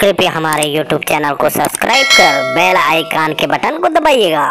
कृपया हमारे YouTube channel को सब्सक्राइब कर बेल आइकन के बटन को दबाइएगा।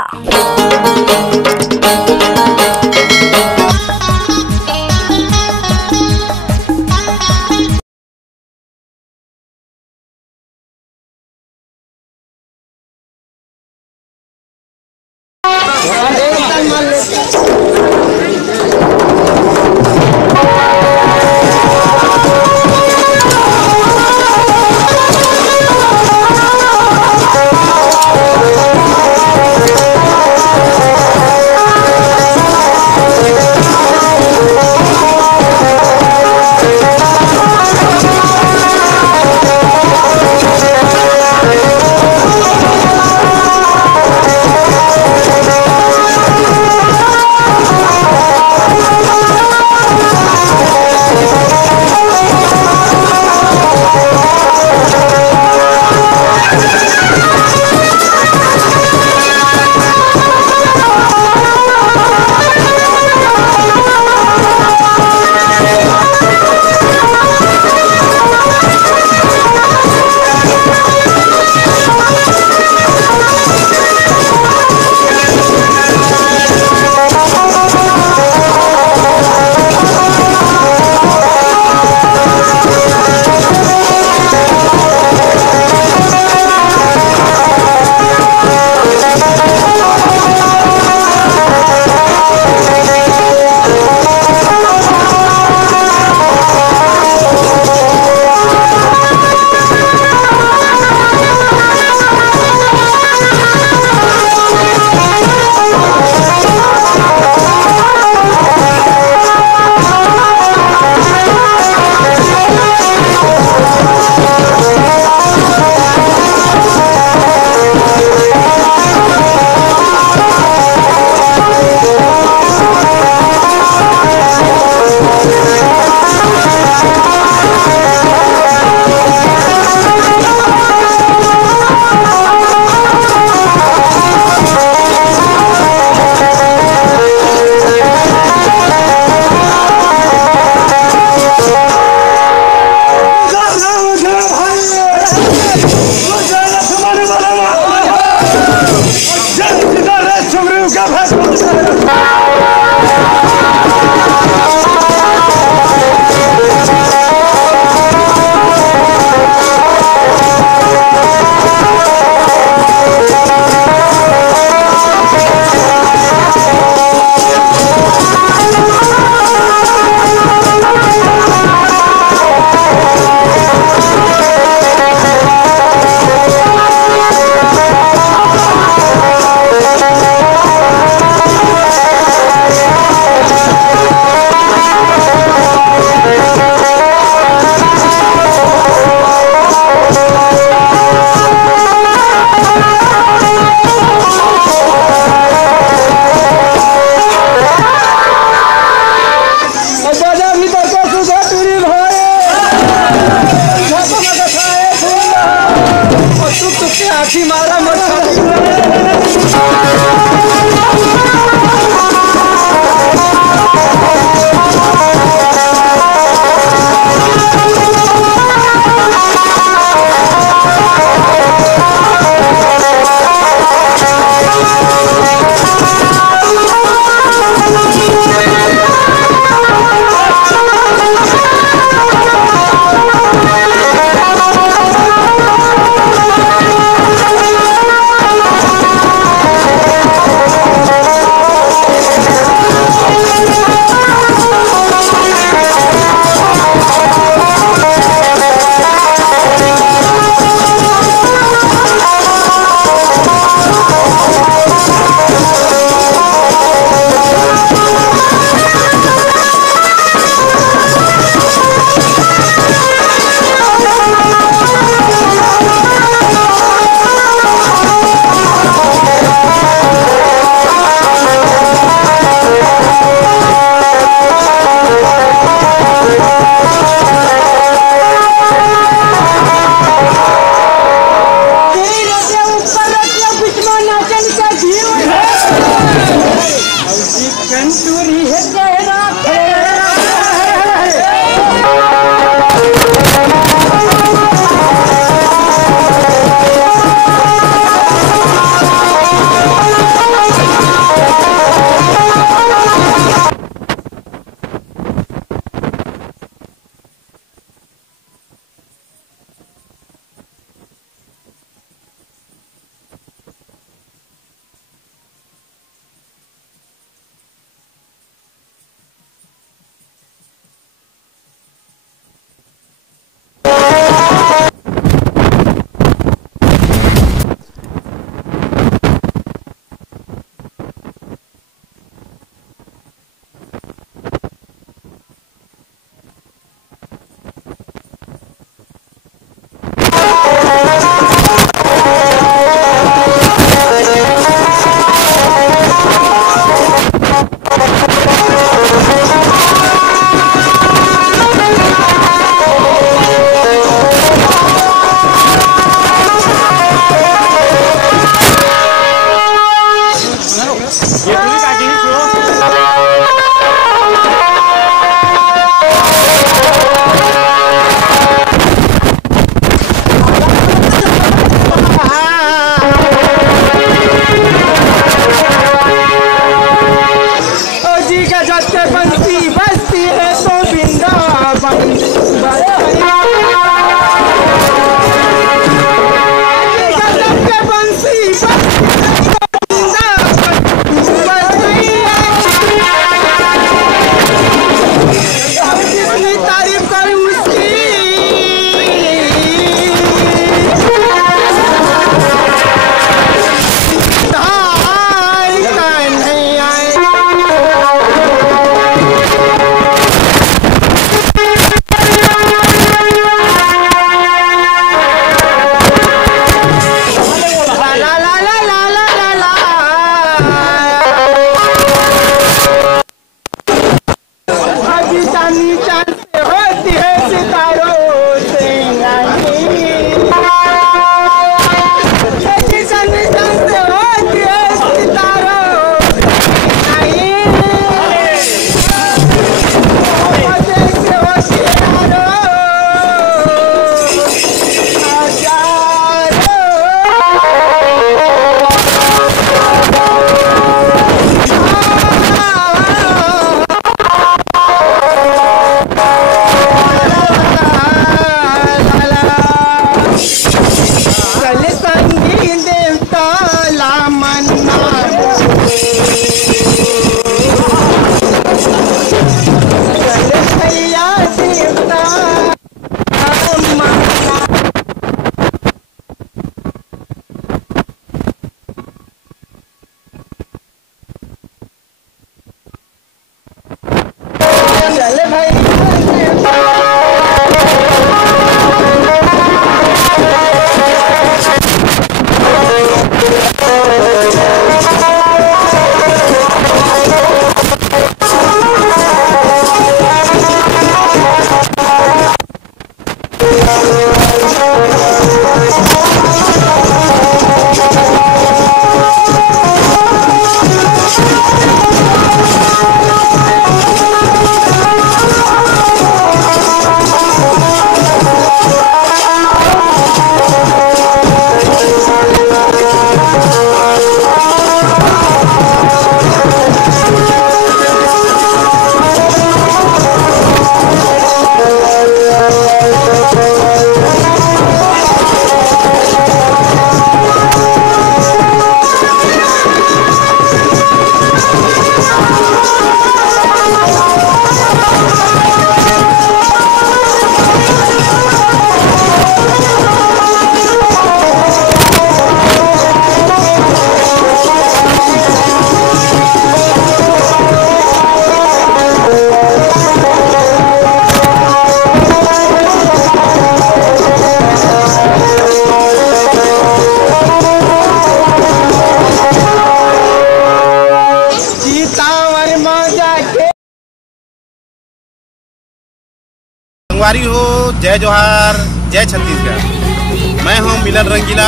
संगवारी हो, जय जोहार, जय छत्तीसगढ़। मैं हूँ मिलन रंगीला,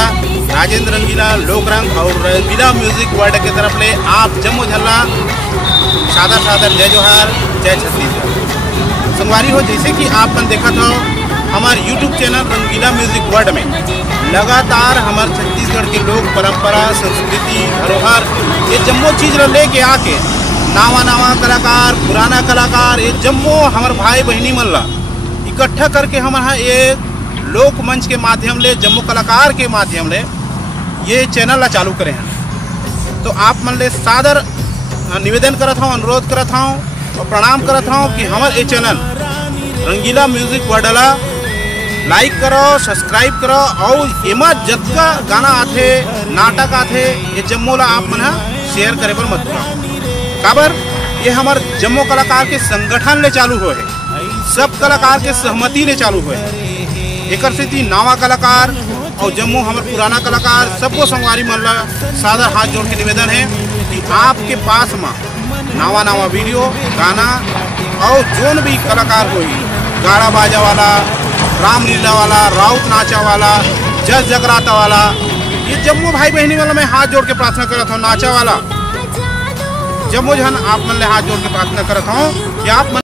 राजेंद्र रंगीला, लोक रंग और रंगीला म्यूजिक वर्ल्ड के तरफ ले आप जम्मू झल्ला सादर सादर जय जोहार, जय छत्तीसगढ़। संगवारी हो, जैसे कि आप मन देखा था हमारे यूट्यूब चैनल रंगीला म्यूजिक वर्ल्ड में लगातार हमारे छत्तीसगढ़ के लोक परंपरा, संस्कृति, धरोहर ये जम्मो चीज़ लेके आके नावा नावा कलाकार, पुराना कलाकार ये जम्मो हमारे भाई बहनी मन ला इकट्ठा करके हमारा ये लोक मंच के माध्यम ले, जम्मो कलाकार के माध्यम ले ये चैनल ला चालू करे हैं। तो आप मन ले सादर निवेदन करत हूँ, अनुरोध करत हूँ और प्रणाम करत हूँ कि हमारे ये चैनल रंगीला म्यूजिक वर्ल्ड ला लाइक करो, सब्सक्राइब करो और एमा जतका गाना आथे, नाटक आथे ये जम्मो ला आप मन शेयर करे पर मत भूलो। काबर ये हमारे जम्मो कलाकार के संगठन ले चालू हुए है, सब कलाकार के सहमति ले चालू हुए है। एक से नावा कलाकार और जम्मू हमारे पुराना कलाकार सबको संगवारी मन ला सादर हाथ जोड़ के निवेदन है कि आपके पास में नावा नावा वीडियो, गाना और जोन भी कलाकार होगी, गाड़ा बाजा वाला, रामलीला वाला, राउत नाचा वाला, जस जगराता वाला, ये जम्मू भाई बहनी वाला मैं हाथ जोड़ के प्रार्थना करता हूँ। नाचा वाला जम्मू जन आप मन ले हाथ जोड़ के प्रार्थना करता हूँ कि आप